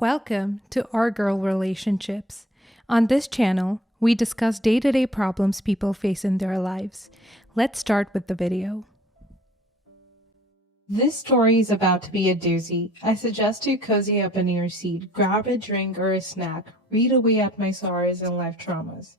Welcome to Our Girl Relationships. On this channel, we discuss day-to-day problems people face in their lives. Let's start with the video. This story is about to be a doozy. I suggest you cozy up in your seat, grab a drink or a snack, read away at my sorrows and life traumas.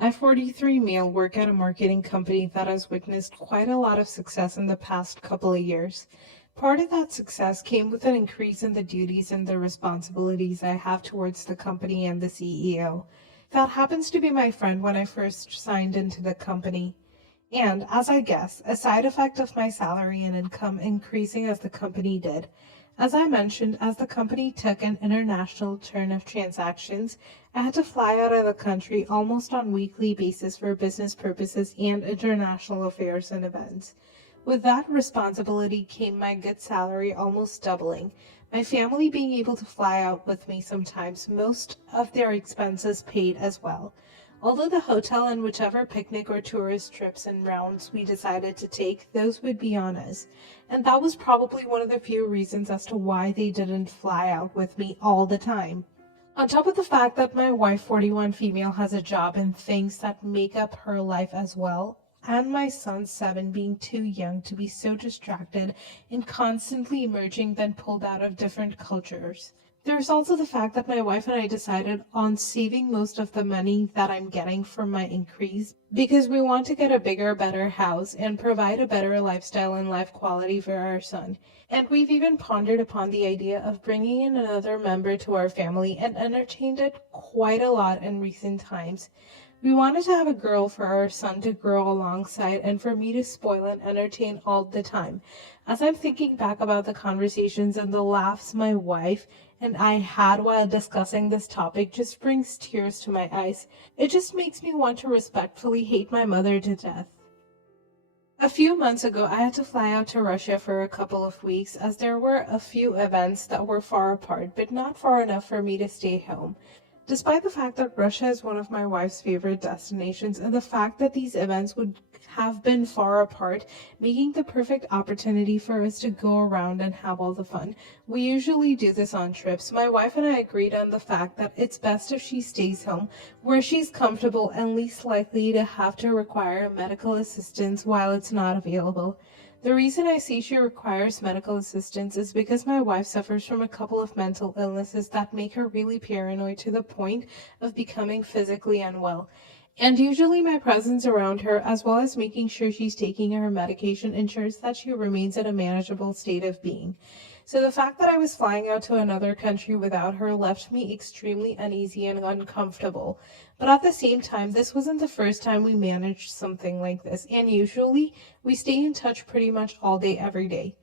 At 43 male, work at a marketing company that has witnessed quite a lot of success in the past couple of years. Part of that success came with an increase in the duties and the responsibilities I have towards the company and the CEO. That happens to be my friend when I first signed into the company. And, as I guess, a side effect of my salary and income increasing as the company did. As I mentioned, as the company took an international turn of transactions, I had to fly out of the country almost on a weekly basis for business purposes and international affairs and events. With that responsibility came my good salary almost doubling, my family being able to fly out with me sometimes, most of their expenses paid as well. Although the hotel and whichever picnic or tourist trips and rounds we decided to take, those would be on us. And that was probably one of the few reasons as to why they didn't fly out with me all the time. On top of the fact that my wife, 41 female, has a job and things that make up her life as well, and my son, 7, being too young to be so distracted and constantly emerging then pulled out of different cultures. There's also the fact that my wife and I decided on saving most of the money that I'm getting from my increase because we want to get a bigger, better house and provide a better lifestyle and life quality for our son. And we've even pondered upon the idea of bringing in another member to our family and entertained it quite a lot in recent times. We wanted to have a girl for our son to grow alongside and for me to spoil and entertain all the time. As I'm thinking back about the conversations and the laughs my wife and I had while discussing this topic just brings tears to my eyes. It just makes me want to respectfully hate my mother to death. A few months ago, I had to fly out to Russia for a couple of weeks as there were a few events that were far apart, but not far enough for me to stay home. Despite the fact that Russia is one of my wife's favorite destinations and the fact that these events would have been far apart, making the perfect opportunity for us to go around and have all the fun. We usually do this on trips. My wife and I agreed on the fact that it's best if she stays home, where she's comfortable and least likely to have to require medical assistance while it's not available. The reason I say she requires medical assistance is because my wife suffers from a couple of mental illnesses that make her really paranoid to the point of becoming physically unwell. And usually my presence around her, as well as making sure she's taking her medication, ensures that she remains in a manageable state of being. So the fact that I was flying out to another country without her left me extremely uneasy and uncomfortable. But at the same time, this wasn't the first time we managed something like this, and usually we stay in touch pretty much all day, every day.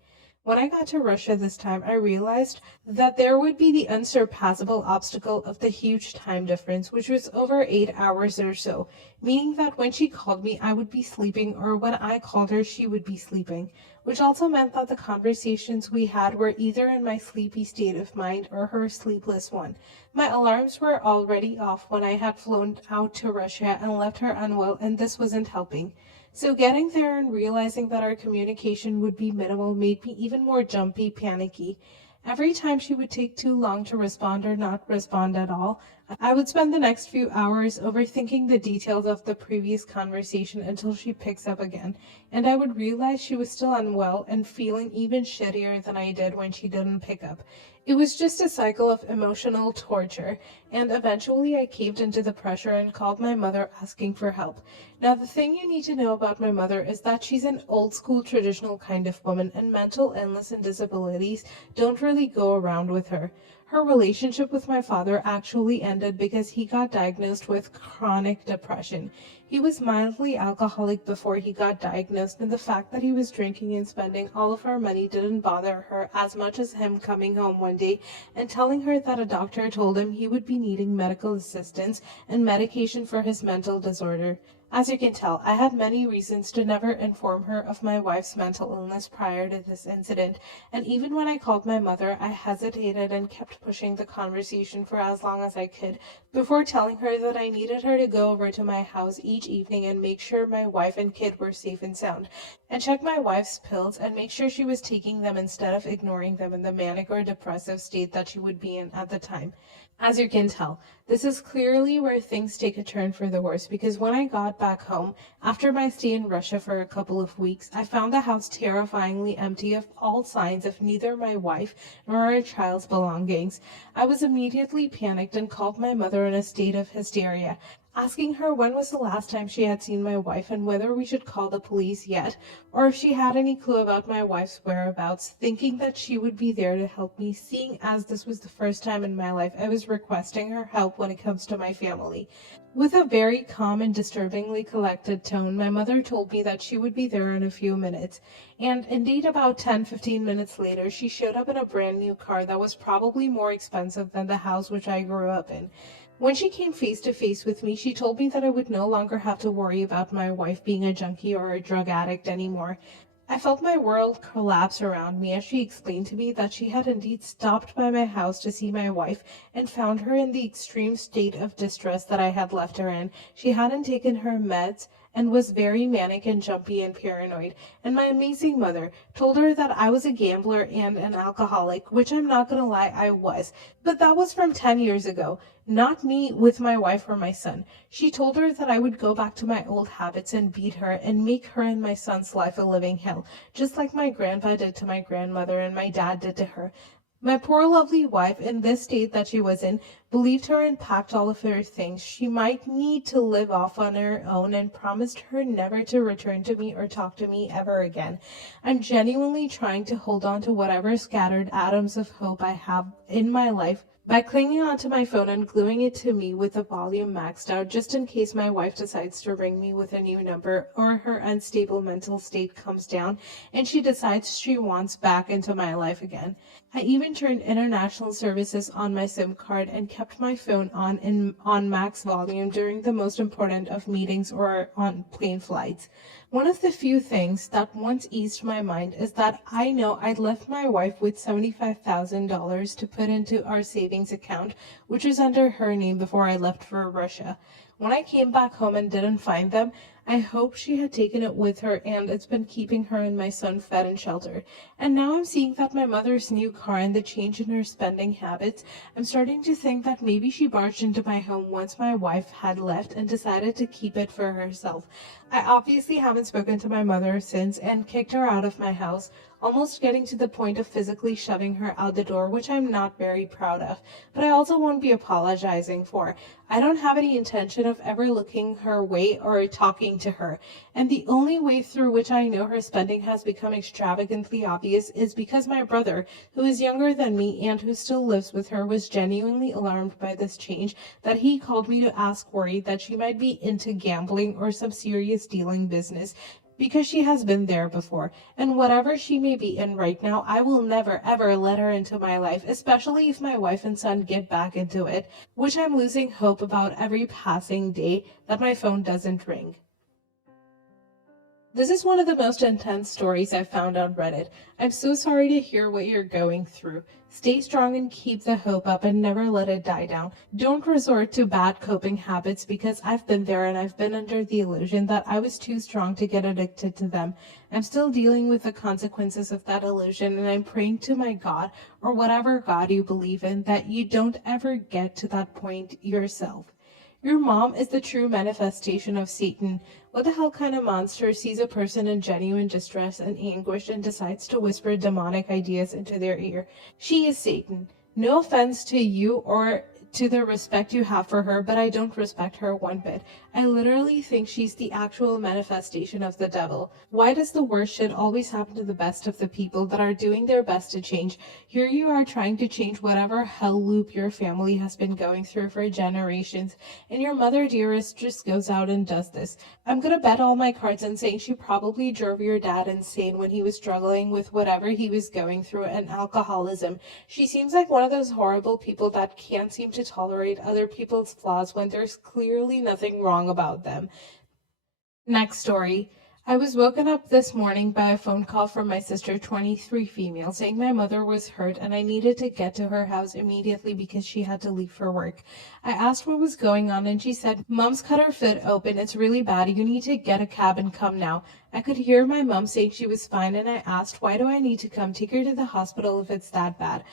When I got to Russia this time, I realized that there would be the unsurpassable obstacle of the huge time difference, which was over 8 hours or so, meaning that when she called me, I would be sleeping, or when I called her, she would be sleeping, which also meant that the conversations we had were either in my sleepy state of mind or her sleepless one. My alarms were already off when I had flown out to Russia and left her unwell, and this wasn't helping. So getting there and realizing that our communication would be minimal made me even more jumpy, panicky. Every time she would take too long to respond or not respond at all, I would spend the next few hours overthinking the details of the previous conversation until she picks up again, and I would realize she was still unwell and feeling even shittier than I did when she didn't pick up. It was just a cycle of emotional torture, and eventually I caved into the pressure and called my mother asking for help. Now, the thing you need to know about my mother is that she's an old school traditional kind of woman, and mental illness and disabilities don't really go around with her. Her relationship with my father actually ended because he got diagnosed with chronic depression. He was mildly alcoholic before he got diagnosed, and the fact that he was drinking and spending all of our money didn't bother her as much as him coming home one day and telling her that a doctor told him he would be needing medical assistance and medication for his mental disorder. As you can tell, I had many reasons to never inform her of my wife's mental illness prior to this incident, and even when I called my mother, I hesitated and kept pushing the conversation for as long as I could before telling her that I needed her to go over to my house each evening and make sure my wife and kid were safe and sound, and check my wife's pills and make sure she was taking them instead of ignoring them in the manic or depressive state that she would be in at the time. As you can tell, this is clearly where things take a turn for the worse because when I got back home, after my stay in Russia for a couple of weeks, I found the house terrifyingly empty of all signs of neither my wife nor our child's belongings. I was immediately panicked and called my mother in a state of hysteria, asking her when was the last time she had seen my wife and whether we should call the police yet, or if she had any clue about my wife's whereabouts, thinking that she would be there to help me, seeing as this was the first time in my life I was requesting her help when it comes to my family. With a very calm and disturbingly collected tone, my mother told me that she would be there in a few minutes. And indeed, about 10-15 minutes later, she showed up in a brand new car that was probably more expensive than the house which I grew up in. When she came face to face with me, she told me that I would no longer have to worry about my wife being a junkie or a drug addict anymore. I felt my world collapse around me as she explained to me that she had indeed stopped by my house to see my wife and found her in the extreme state of distress that I had left her in. She hadn't taken her meds and was very manic and jumpy and paranoid. And my amazing mother told her that I was a gambler and an alcoholic, which I'm not gonna lie, I was. But that was from 10 years ago, not me with my wife or my son. She told her that I would go back to my old habits and beat her and make her and my son's life a living hell, just like my grandpa did to my grandmother and my dad did to her. My poor lovely wife, in this state that she was in, believed her and packed all of her things she might need to live off on her own and promised her never to return to me or talk to me ever again. I'm genuinely trying to hold on to whatever scattered atoms of hope I have in my life by clinging onto my phone and gluing it to me with the volume maxed out just in case my wife decides to ring me with a new number or her unstable mental state comes down and she decides she wants back into my life again. I even turned international services on my SIM card and kept my phone on max volume during the most important of meetings or on plane flights. One of the few things that once eased my mind is that I know I'd left my wife with $75,000 to put into our savings account, which was under her name before I left for Russia. When I came back home and didn't find them, I hoped she had taken it with her and it's been keeping her and my son fed and sheltered. And now I'm seeing that my mother's new car and the change in her spending habits, I'm starting to think that maybe she barged into my home once my wife had left and decided to keep it for herself. I obviously haven't spoken to my mother since and kicked her out of my house, almost getting to the point of physically shoving her out the door, which I'm not very proud of, but I also won't be apologizing for. I don't have any intention of ever looking her way or talking to her, and the only way through which I know her spending has become extravagantly obvious is because my brother, who is younger than me and who still lives with her, was genuinely alarmed by this change that he called me to ask, worried that she might be into gambling or some serious dealing business because she has been there before, and whatever she may be in right now, I will never ever let her into my life, especially if my wife and son get back into it, which I'm losing hope about every passing day that my phone doesn't ring. This is one of the most intense stories I've found on Reddit. I'm so sorry to hear what you're going through. Stay strong and keep the hope up and never let it die down. Don't resort to bad coping habits because I've been there and I've been under the illusion that I was too strong to get addicted to them. I'm still dealing with the consequences of that illusion and I'm praying to my God or whatever God you believe in that you don't ever get to that point yourself. Your mom is the true manifestation of Satan. What the hell kind of monster sees a person in genuine distress and anguish and decides to whisper demonic ideas into their ear? She is Satan. No offense to you or to the respect you have for her, but I don't respect her one bit. I literally think she's the actual manifestation of the devil. Why does the worst shit always happen to the best of the people that are doing their best to change? Here you are trying to change whatever hell loop your family has been going through for generations, and your mother dearest just goes out and does this. I'm gonna bet all my cards on saying she probably drove your dad insane when he was struggling with whatever he was going through and alcoholism. She seems like one of those horrible people that can't seem to tolerate other people's flaws when there's clearly nothing wrong about them. Next story. I was woken up this morning by a phone call from my sister, 23 female, saying my mother was hurt and I needed to get to her house immediately because she had to leave for work. I asked what was going on and she said, Mom's cut her foot open. It's really bad. You need to get a cab and come now. I could hear my mom saying she was fine and I asked, why do I need to come? Take her to the hospital if it's that bad.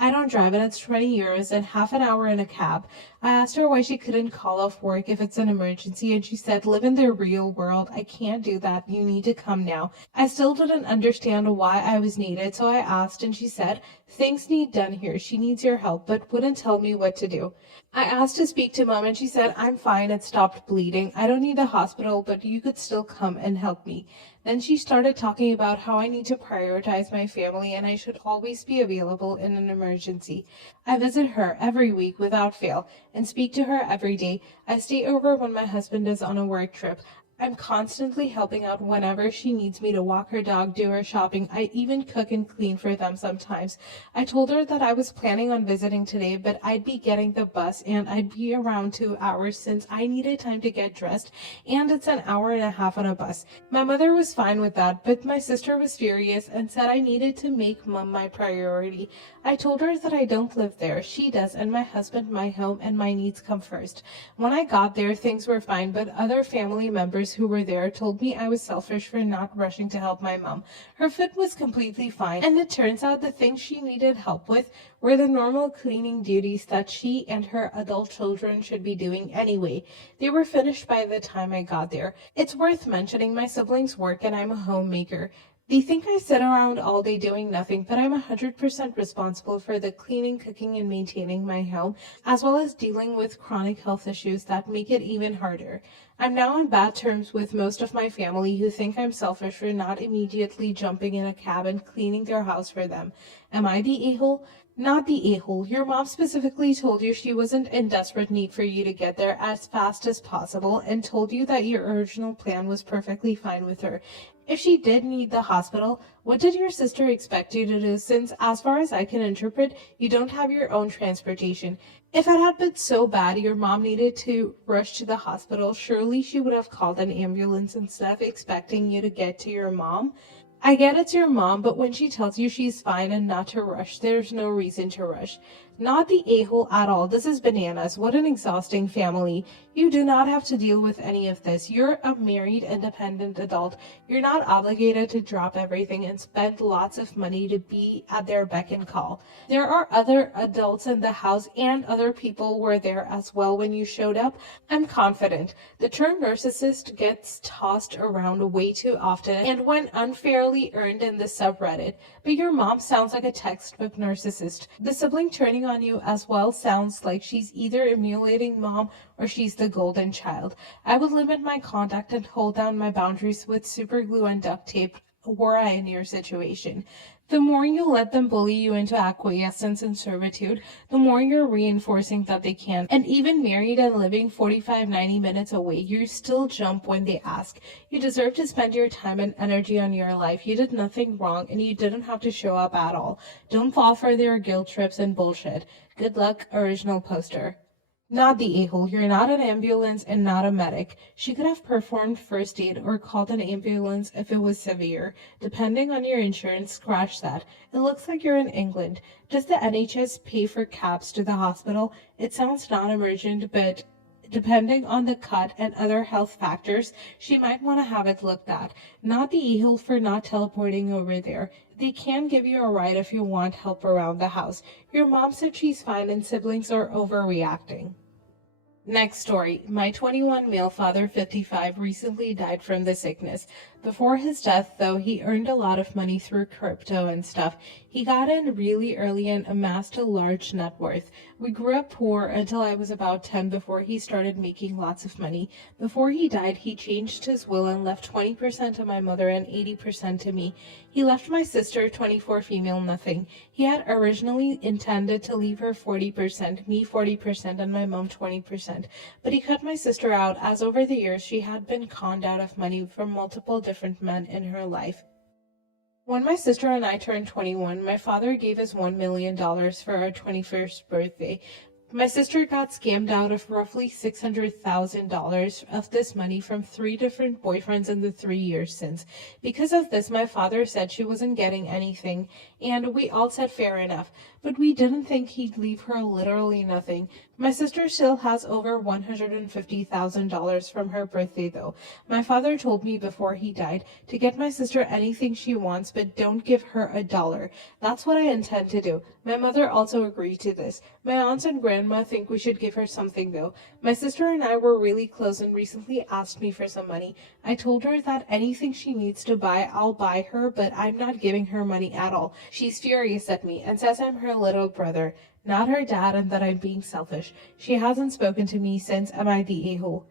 I don't drive and it's 20 euros and half an hour in a cab. I asked her why she couldn't call off work if it's an emergency and she said, live in the real world. I can't do that. You need to come now. I still didn't understand why I was needed, so I asked and she said, things need done here. She needs your help, but wouldn't tell me what to do. I asked to speak to mom and she said, I'm fine. It stopped bleeding. I don't need the hospital, but you could still come and help me. Then she started talking about how I need to prioritize my family and I should always be available in an emergency. I visit her every week without fail and speak to her every day. I stay over when my husband is on a work trip. I'm constantly helping out whenever she needs me to walk her dog, do her shopping. I even cook and clean for them sometimes. I told her that I was planning on visiting today, but I'd be getting the bus and I'd be around 2 hours since I needed time to get dressed and it's an hour and a half on a bus. My mother was fine with that, but my sister was furious and said I needed to make mom my priority. I told her that I don't live there. She does, and my husband, my home, and my needs come first. When I got there, things were fine, but other family members who were there told me I was selfish for not rushing to help my mom. Her foot was completely fine, and it turns out the things she needed help with were the normal cleaning duties that she and her adult children should be doing anyway. They were finished by the time I got there. It's worth mentioning my siblings work and I'm a homemaker. They think I sit around all day doing nothing, but I'm 100% responsible for the cleaning, cooking, and maintaining my home, as well as dealing with chronic health issues that make it even harder. I'm now on bad terms with most of my family who think I'm selfish for not immediately jumping in a cab and cleaning their house for them. Am I the a-hole? Not the a-hole. Your mom specifically told you she wasn't in desperate need for you to get there as fast as possible and told you that your original plan was perfectly fine with her. If she did need the hospital, what did your sister expect you to do since, as far as I can interpret, you don't have your own transportation? If it had been so bad your mom needed to rush to the hospital, surely she would have called an ambulance instead of expecting you to get to your mom. I get it's your mom, but when she tells you she's fine and not to rush, there's no reason to rush. Not the a-hole at all. This is bananas. What an exhausting family. You do not have to deal with any of this. You're a married, independent adult. You're not obligated to drop everything and spend lots of money to be at their beck and call. There are other adults in the house and other people were there as well when you showed up. I'm confident. The term narcissist gets tossed around way too often and when unfairly earned in the subreddit. But your mom sounds like a textbook narcissist. The sibling turning on you as well sounds like she's either emulating mom or she's the golden child. I would limit my contact and hold down my boundaries with super glue and duct tape were I in your situation. The more you let them bully you into acquiescence and servitude, the more you're reinforcing that they can. And even married and living 45-90 minutes away, you still jump when they ask. You deserve to spend your time and energy on your life. You did nothing wrong and you didn't have to show up at all. Don't fall for their guilt trips and bullshit. Good luck, original poster. Not the a-hole. You're not an ambulance and not a medic. She could have performed first aid or called an ambulance if it was severe. Depending on your insurance, scratch that. It looks like you're in England. Does the NHS pay for cabs to the hospital? It sounds non-emergent, but depending on the cut and other health factors, she might want to have it looked at. Not the a-hole for not teleporting over there. They can give you a ride if you want help around the house. Your mom said she's fine and siblings are overreacting. Next story. My 21 male father, 55, recently died from the sickness. Before his death, though, he earned a lot of money through crypto and stuff. He got in really early and amassed a large net worth. We grew up poor until I was about 10 before he started making lots of money. Before he died, he changed his will and left 20% to my mother and 80% to me. He left my sister, 24 female, nothing. He had originally intended to leave her 40%, me 40%, and my mom 20%. But he cut my sister out as over the years she had been conned out of money from multiple different men in her life. When my sister and I turned 21, my father gave us $1 million for our 21st birthday. My sister got scammed out of roughly $600,000 of this money from three different boyfriends in the 3 years since. Because of this, my father said she wasn't getting anything, and we all said fair enough. But we didn't think he'd leave her literally nothing. My sister still has over $150,000 from her birthday, though. My father told me before he died to get my sister anything she wants, but don't give her a dollar. That's what I intend to do. My mother also agreed to this. My aunts and grandma think we should give her something, though. My sister and I were really close and recently asked me for some money. I told her that anything she needs to buy, I'll buy her, but I'm not giving her money at all. She's furious at me and says I'm her little brother, not her dad, and that I'm being selfish. She hasn't spoken to me since. Am I the a-hole?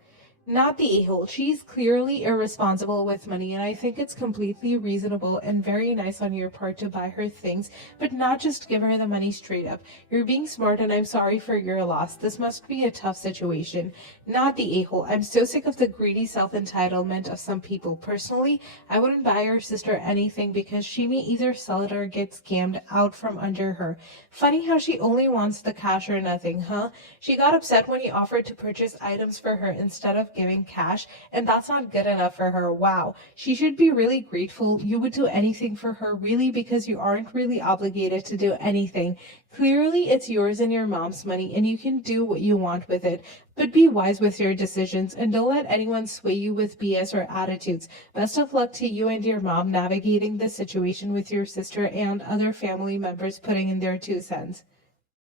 Not the a-hole. She's clearly irresponsible with money, and I think it's completely reasonable and very nice on your part to buy her things, but not just give her the money straight up. You're being smart, and I'm sorry for your loss. This must be a tough situation. Not the a-hole. I'm so sick of the greedy self-entitlement of some people. Personally, I wouldn't buy your sister anything because she may either sell it or get scammed out from under her. Funny how she only wants the cash or nothing, huh? She got upset when you offered to purchase items for her instead of giving cash, and that's not good enough for her. Wow. She should be really grateful you would do anything for her, really, because you aren't really obligated to do anything. Clearly, it's yours and your mom's money, and you can do what you want with it. But be wise with your decisions and don't let anyone sway you with BS or attitudes. Best of luck to you and your mom navigating this situation with your sister and other family members putting in their 2 cents.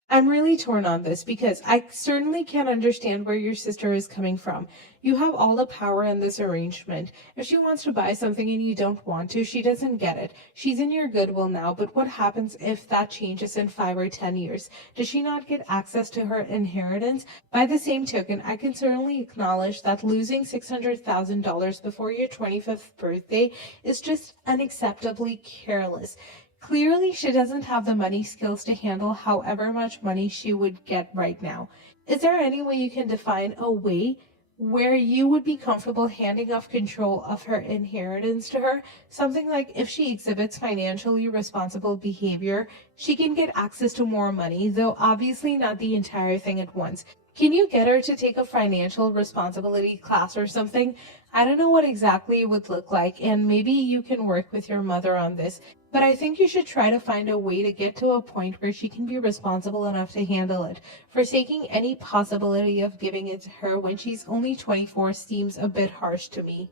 I'm really torn on this because I certainly can understand where your sister is coming from. You have all the power in this arrangement. If she wants to buy something and you don't want to, she doesn't get it. She's in your goodwill now, but what happens if that changes in 5 or 10 years? Does she not get access to her inheritance? By the same token, I can certainly acknowledge that losing $600,000 before your 25th birthday is just unacceptably careless. Clearly, she doesn't have the money skills to handle however much money she would get right now. Is there any way you can define a way where you would be comfortable handing off control of her inheritance to her? Something like if she exhibits financially responsible behavior, she can get access to more money, though obviously not the entire thing at once. Can you get her to take a financial responsibility class or something? I don't know what exactly it would look like, and maybe you can work with your mother on this. But I think you should try to find a way to get to a point where she can be responsible enough to handle it. Forsaking any possibility of giving it to her when she's only 24 seems a bit harsh to me.